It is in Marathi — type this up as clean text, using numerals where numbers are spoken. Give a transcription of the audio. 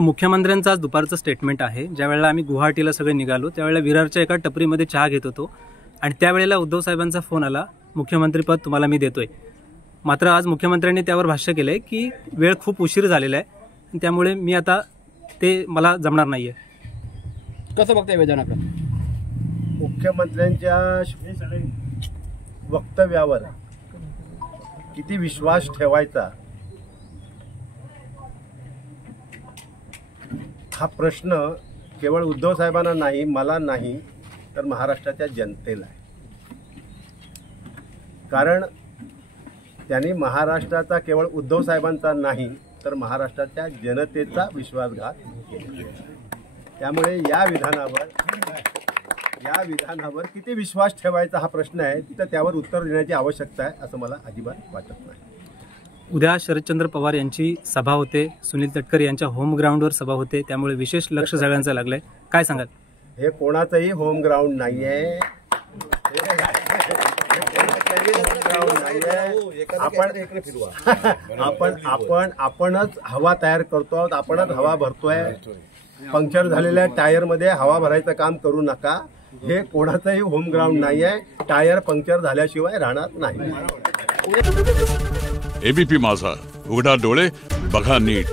मुख्यमंत्र्यांचं आज दुपारचं स्टेटमेंट आहे. ज्यावेळेला आम्ही गुवाहाटीला सगळे निघालो त्यावेळेला विरारच्या एका टपरीमध्ये चहा घेत होतो आणि त्यावेळेला उद्धव साहेबांचा फोन आला, मुख्यमंत्रीपद तुम्हाला मी देतोय. मात्र आज मुख्यमंत्र्यांनी त्यावर भाष्य केलंय की वेळ खूप उशीर झालेला आहे, त्यामुळे मी आता ते मला जमणार नाहीये. कसं बघताय वेदनाकडे? मुख्यमंत्र्यांच्या वक्तव्यावर किती विश्वास ठेवायचा हा प्रश्न केवळ उद्धव साहेबांना नाही, मला नाही, तर महाराष्ट्राच्या जनतेला आहे. कारण त्यांनी महाराष्ट्राचा केवळ उद्धव साहेबांचा नाही तर महाराष्ट्राच्या जनतेचा विश्वासघात केला. त्यामुळे या विधानावर किती विश्वास ठेवायचा हा प्रश्न आहे, तर त्यावर उत्तर देण्याची आवश्यकता आहे असं मला अजिबात वाटत नाही. उद्या शरदचंद्र पवार यांची सभा होते, सुनील तटकरे यांच्या होम ग्राउंडवर सभा होते, त्यामुळे विशेष लक्ष सगळ्यांचं लागलंय. काय सांगाल? हे कोणाचंही होम ग्राउंड नाहीये, आपणच हवा तयार करतो आहोत, आपणच हवा भरतोय. पंक्चर झालेल्या टायर मध्ये हवा भरायचं काम करू नका. हे कोणाचंही होम ग्राउंड नाहीये. टायर पंक्चर झाल्याशिवाय राहणार नाही. एबीपी माझा, उघडा डोळे बघा नीट.